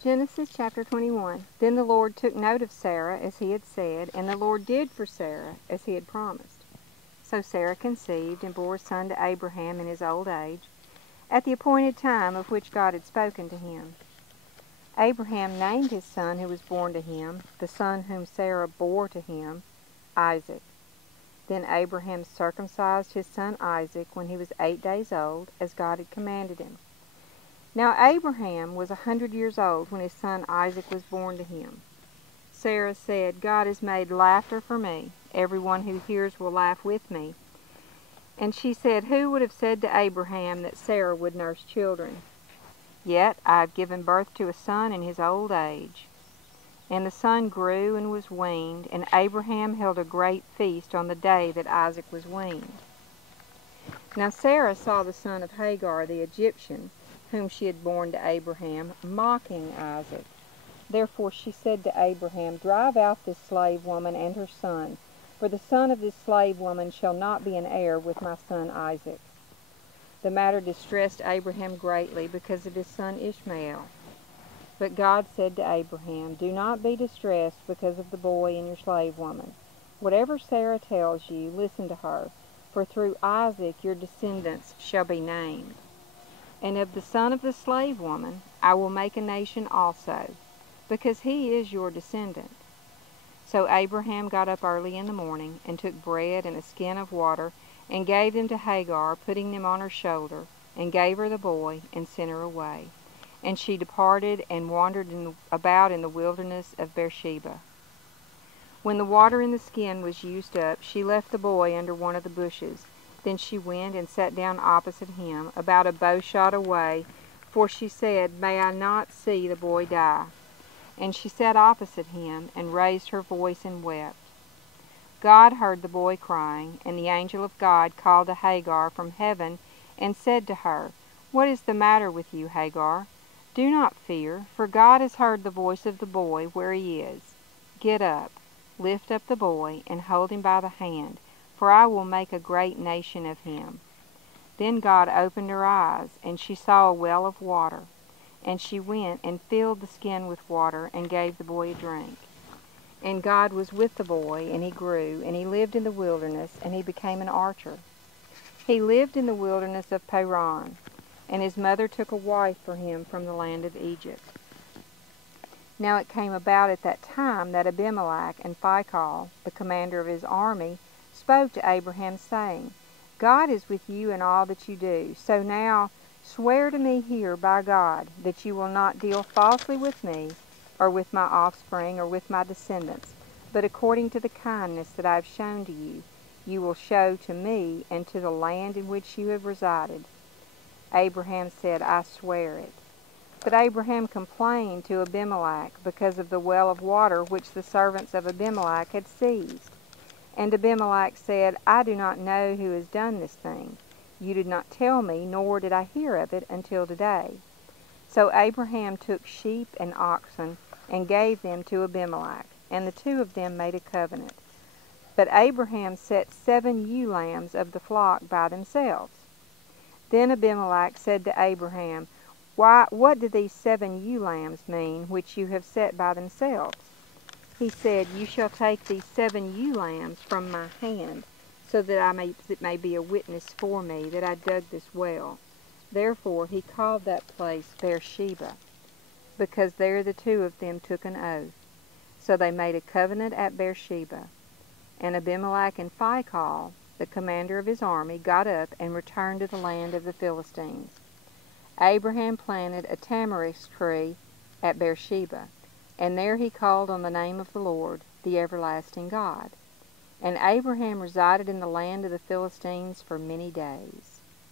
Genesis chapter 21. Then the Lord took note of Sarah as he had said, and the Lord did for Sarah as he had promised. So Sarah conceived and bore a son to Abraham in his old age, at the appointed time of which God had spoken to him. Abraham named his son who was born to him, the son whom Sarah bore to him, Isaac. Then Abraham circumcised his son Isaac when he was 8 days old, as God had commanded him. Now Abraham was 100 years old when his son Isaac was born to him. Sarah said, God has made laughter for me. Everyone who hears will laugh with me. And she said, who would have said to Abraham that Sarah would nurse children? Yet I have given birth to a son in his old age. And the son grew and was weaned, and Abraham held a great feast on the day that Isaac was weaned. Now Sarah saw the son of Hagar the Egyptian, whom she had borne to Abraham, mocking Isaac. Therefore she said to Abraham, drive out this slave woman and her son, for the son of this slave woman shall not be an heir with my son Isaac. The matter distressed Abraham greatly because of his son Ishmael. But God said to Abraham, do not be distressed because of the boy and your slave woman. Whatever Sarah tells you, listen to her, for through Isaac your descendants shall be named. And of the son of the slave woman I will make a nation also, because he is your descendant. So Abraham got up early in the morning, and took bread and a skin of water, and gave them to Hagar, putting them on her shoulder, and gave her the boy, and sent her away. And she departed and wandered about in the wilderness of Beersheba. When the water in the skin was used up, she left the boy under one of the bushes. Then she went and sat down opposite him, about a bowshot away, for she said, may I not see the boy die? And she sat opposite him, and raised her voice and wept. God heard the boy crying, and the angel of God called to Hagar from heaven, and said to her, what is the matter with you, Hagar? Do not fear, for God has heard the voice of the boy where he is. Get up, lift up the boy, and hold him by the hand, for I will make a great nation of him. Then God opened her eyes, and she saw a well of water. And she went and filled the skin with water, and gave the boy a drink. And God was with the boy, and he grew, and he lived in the wilderness, and he became an archer. He lived in the wilderness of Paran, and his mother took a wife for him from the land of Egypt. Now it came about at that time that Abimelech and Phicol, the commander of his army, spoke to Abraham, saying, God is with you in all that you do. So now swear to me here by God that you will not deal falsely with me, or with my offspring, or with my descendants, but according to the kindness that I have shown to you, you will show to me and to the land in which you have resided. Abraham said, I swear it. But Abraham complained to Abimelech because of the well of water which the servants of Abimelech had seized. And Abimelech said, I do not know who has done this thing. You did not tell me, nor did I hear of it until today. So Abraham took sheep and oxen, and gave them to Abimelech, and the two of them made a covenant. But Abraham set 7 ewe lambs of the flock by themselves. Then Abimelech said to Abraham, what do these 7 ewe lambs mean, which you have set by themselves? He said, you shall take these 7 ewe lambs from my hand, so that it may be a witness for me that I dug this well. Therefore he called that place Beersheba, because there the two of them took an oath. So they made a covenant at Beersheba. And Abimelech and Phicol, the commander of his army, got up and returned to the land of the Philistines. Abraham planted a tamarisk tree at Beersheba, and there he called on the name of the Lord, the everlasting God. And Abraham resided in the land of the Philistines for many days.